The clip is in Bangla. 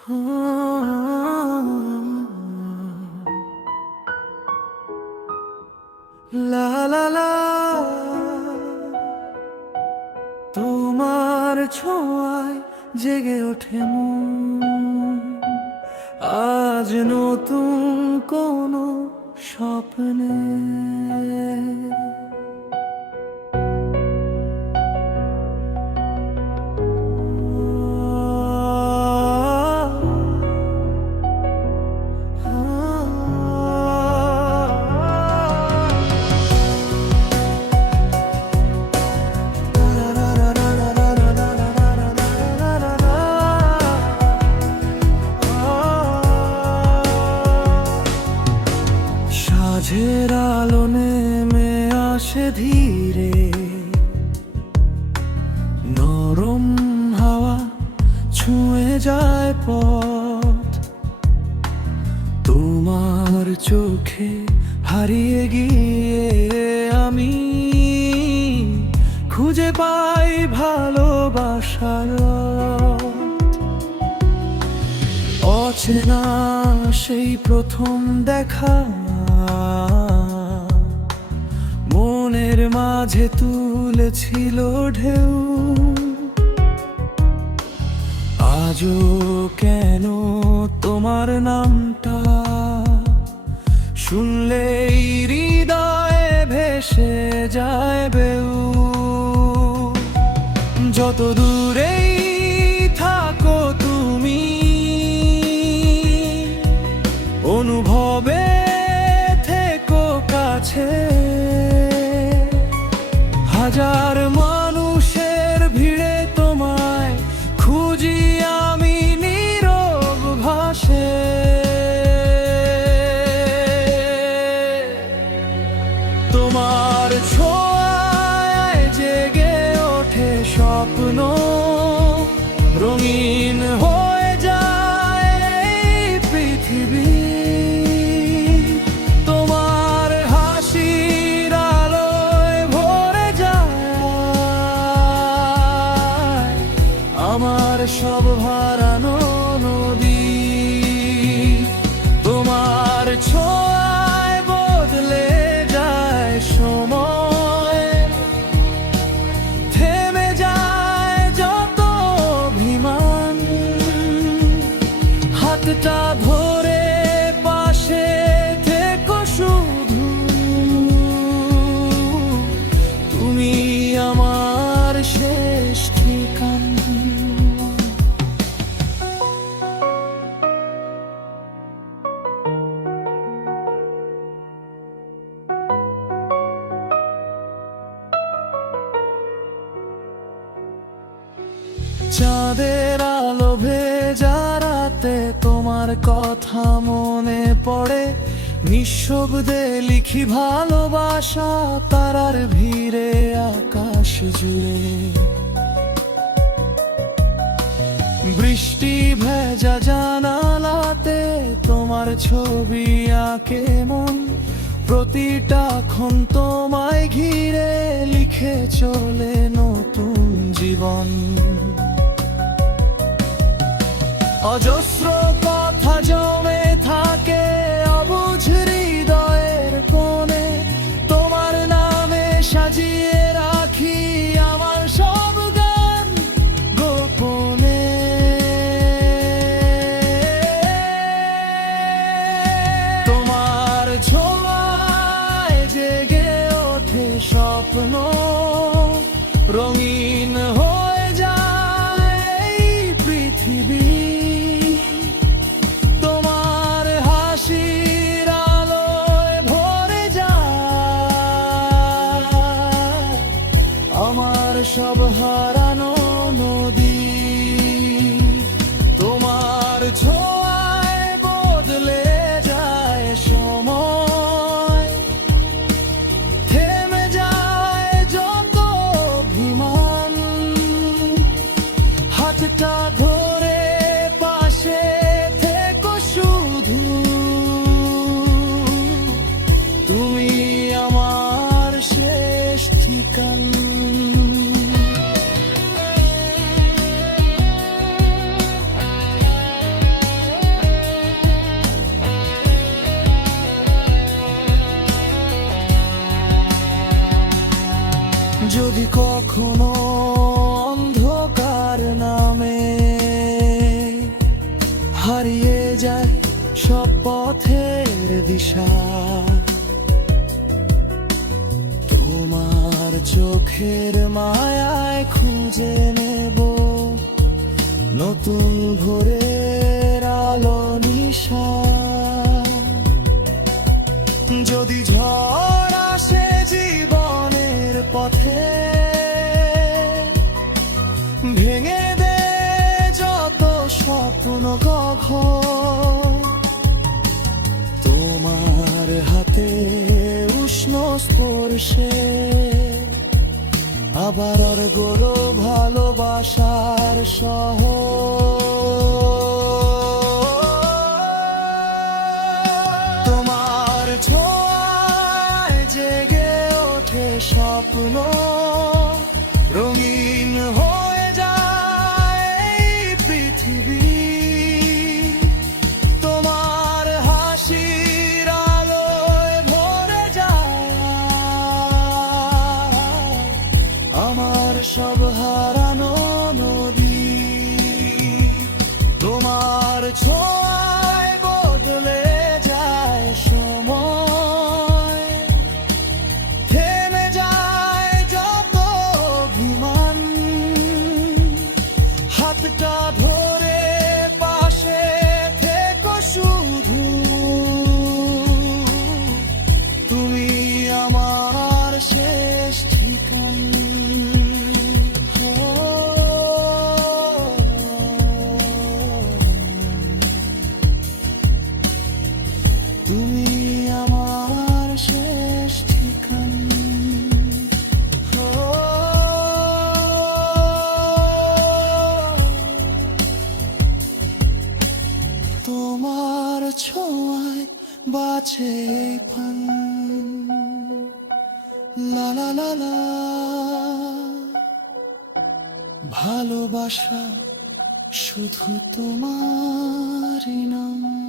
লা লা লা, তোমার ছোঁয়ায় জেগে ওঠে মন, আজ নতুন কোনো স্বপ্নে। সাঁঝের আলো নেমে আসে ধীরে, নরম হাওয়া ছুঁয়ে যায় পথ, তোমার চোখে হারিয়ে গিয়ে আমি খুঁজে পাই ভালোবাসার রথ। অচেনা সেই প্রথম দেখা মনের মাঝে তুলেছিল ঢেউ, আজও কেন তোমার নামটা শুনলেই হৃদয়ে ভেসে যায় বেউ। যত দূরেই থাকো তুমি অনুভবে থেকো কাছে, হাজার মানুষের ভিড়ে তোমায় খুঁজি আমি নীরব ভাষে। তোমার ছোঁয়ায় জেগে ওঠে স্বপ্ন, রঙিন হয়ে যায় এই পৃথিবী। তোমার হাসির আলোয় ভরে যায় আমার সব হারানো নদী। তোমার ছোঁয়ায় বদলে যায় সময়, থেমে যায় যত অভিমান, হাতটা ধরে পাশে থেকো শুধু তুমি আমার শেষ ঠিকানা। চাঁদের আলো ভেজা রাতে তোমার কথা মনে পড়ে, নিঃশব্দে লিখি ভালোবাসা তারার ভিড়ে আকাশ জুড়ে। বৃষ্টি ভেজা জানালাতে তোমার ছবি আঁকে মন, প্রতিটা ক্ষণ তোমায় ঘিরে লিখে চলে নতুন জীবন। অজস্র কথা জমে থাকে অবুঝ হৃদয়ের কোণে, তোমার নামে সাজিয়ে রাখি আমার সব গান গোপনে। তোমার ছোঁয়ায় জেগে ওঠে স্বপ্ন, রঙিন হয়ে যায় এই পৃথিবী। তোমার হাসির আলোয় ভরে যায় আমার সব হারানো নদী। তোমার ছোঁয়ায় বদলে যায় সময়, থেমে যায় যত অভিমান, হাতটা ধরে পাশে থেকো শুধু তুমি আমার শেষ ঠিকানা। চোখের মায়ায় খুঁজে নেব নতুন ভোরের আলো নিশা। যদি ঝড় আসে জীবনের পথে, ভেঙে দে যত স্বপ্ন গঘর। তোমার হাতে উষ্ণ স্পর্শে আবার আর গড়ো ভালোবাসার শহর। তোমার ছোঁয়ায় জেগে ওঠে স্বপ্ন, রঙিন হয়ে যায় এই পৃথিবী। তোমার হাসির আলোয় ভরে যায় আমার সব হারানো নদী। তোমার ছোঁয়ায় বদলে যায় সময়, থেমে যায় যত অভিমান। হাতটা ধরে পাশে থেকো শুধু, তুমি আমার শেষ ঠিকানা। তুমি আমার শেষ ঠিকানা। তোমার ছোঁয়ায় বাঁচে এই প্রাণ। লা লা লা লা, ভালোবাসা শুধু তোমারই নাম।